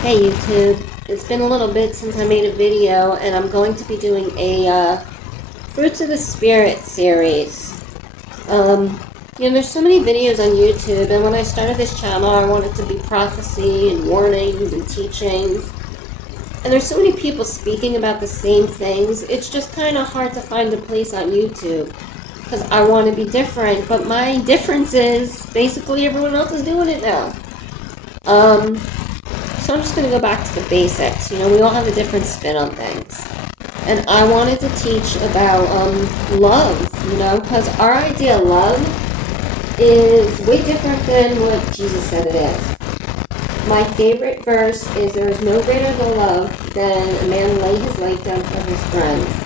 Hey YouTube, it's been a little bit since I made a video and I'm going to be doing a Fruits of the Spirit series. There's so many videos on YouTube, and when I started this channel I wanted to be prophecy and warnings and teachings. And there's so many people speaking about the same things, it's just kind of hard to find a place on YouTube because I want to be different, but my difference is basically everyone else is doing it now. So I'm just going to go back to the basics. We all have a different spin on things. And I wanted to teach about love, because our idea of love is way different than what Jesus said it is. My favorite verse is, "There is no greater the love than a man lay his life down for his friends.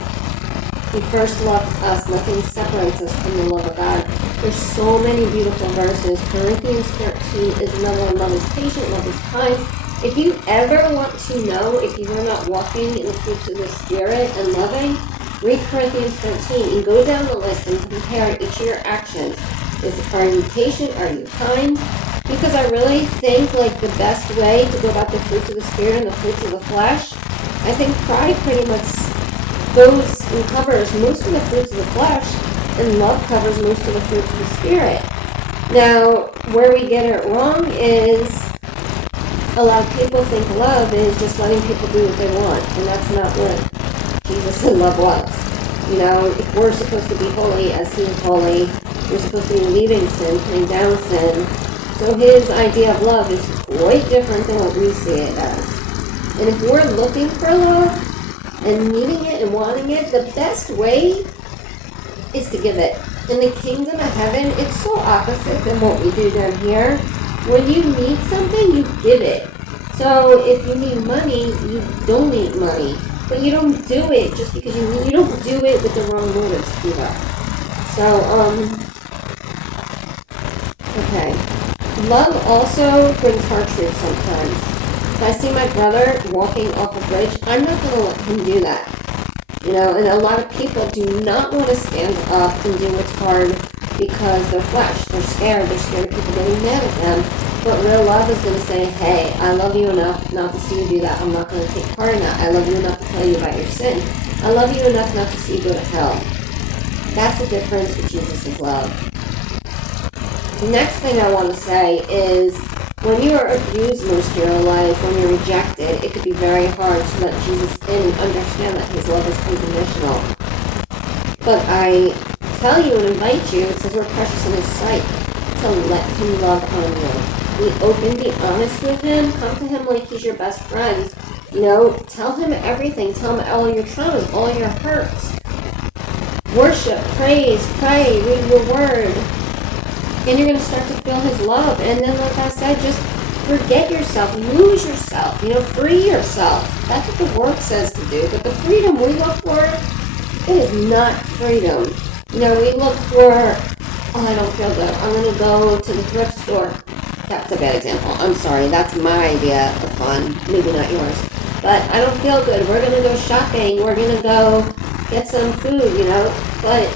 He first loved us. Nothing separates us from the love of God." There's so many beautiful verses. Corinthians 13 is another one. Love is patient, love is kind. If you ever want to know if you are not walking in the fruits of the Spirit and loving, read Corinthians 13 and go down the list and compare each of your actions. Are you patient? Are you kind? Because I really think the best way to go about the fruits of the Spirit and the fruits of the flesh, I think pride pretty much goes and covers most of the fruits of the flesh, and love covers most of the fruits of the Spirit. Now, where we get it wrong is a lot of people think love is just letting people do what they want, and that's not what Jesus said love was. If we're supposed to be holy as he is holy, we're supposed to be leaving sin, putting down sin. So his idea of love is quite different than what we see it as. And if we're looking for love and needing it and wanting it, the best way is to give it. In the kingdom of heaven, it's so opposite than what we do down here. When you need something, you give it. So if you need money, you donate money. But you don't do it just because you don't do it with the wrong motives either. So, okay. Love also brings hard truth sometimes. If I see my brother walking off a bridge, I'm not going to let him do that. And a lot of people do not want to stand up and do what's hard because they're flesh. They're scared of people getting mad at them. But real love is going to say, hey, I love you enough not to see you do that. I'm not going to take part in that. I love you enough to tell you about your sin. I love you enough not to see you go to hell. That's the difference with Jesus' love. The next thing I want to say is, when you are abused most of your life, when you're rejected, it could be very hard to let Jesus in and understand that his love is unconditional. But I tell you and invite you, it says we're precious in his sight, to let him love on you. Be open, be honest with him, come to him like he's your best friend. Tell him everything. Tell him all your traumas, all your hurts. Worship, praise, pray, read your word. And you're going to start to feel his love. And then, like I said, just forget yourself, lose yourself, free yourself. That's what the word says to do. But the freedom we look for, it is not freedom. We look for, I don't feel good, I'm going to go to the thrift store. That's a bad example. I'm sorry. That's my idea of fun. Maybe not yours. But I don't feel good. We're going to go shopping. We're going to go get some food, But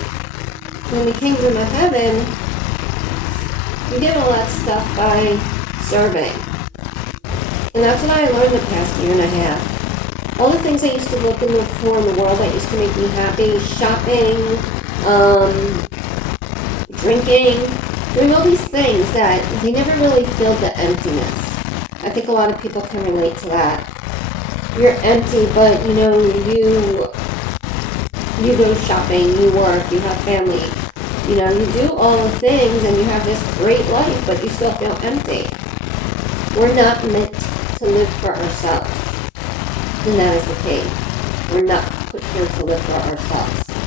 in the kingdom of heaven, you get all that stuff by serving. And that's what I learned the past year and a half. All the things I used to look and look for in the world that used to make me happy, shopping, drinking, doing all these things that they never really filled the emptiness. I think a lot of people can relate to that. You're empty, but you go shopping, you work, you have family. You do all the things and you have this great life, but you still feel empty. We're not meant to live for ourselves. And that is the case. We're not put here to live for ourselves.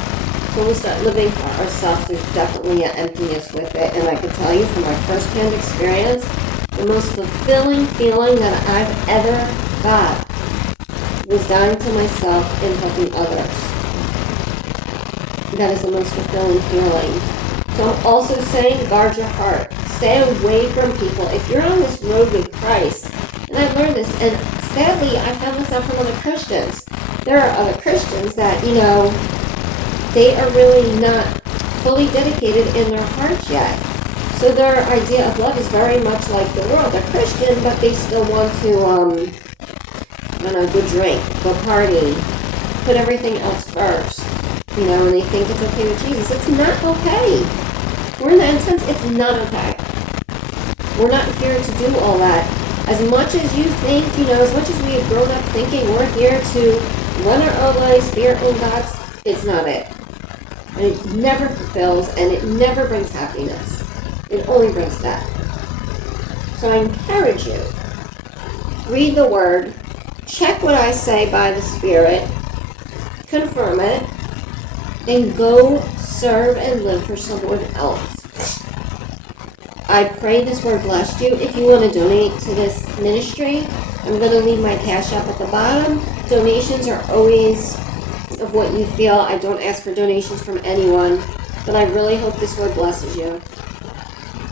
When we start living for ourselves, there's definitely an emptiness with it. And I can tell you from my first-hand experience, the most fulfilling feeling that I've ever got was dying to myself and helping others. That is the most fulfilling feeling. So I'm also saying, guard your heart. Stay away from people. If you're on this road with Christ, and I've learned this, and sadly, I found this out from other Christians. There are other Christians that, they are really not fully dedicated in their hearts yet. So their idea of love is very much like the world. They're Christian, but they still want to I don't know, go drink, go party, put everything else first. You know, and they think it's okay with Jesus. It's not okay. We're in that instance, it's not okay. We're not here to do all that. As much as you think, you know, as much as we have grown up thinking we're here to run our own lives, be our own gods, it's not it. And it never fulfills, and it never brings happiness. It only brings death. So I encourage you, read the Word, check what I say by the Spirit, confirm it, and go serve and live for someone else. I pray this word blessed you. If you want to donate to this ministry, I'm going to leave my cash up at the bottom. Donations are always of what you feel. I don't ask for donations from anyone, but I really hope this word blesses you.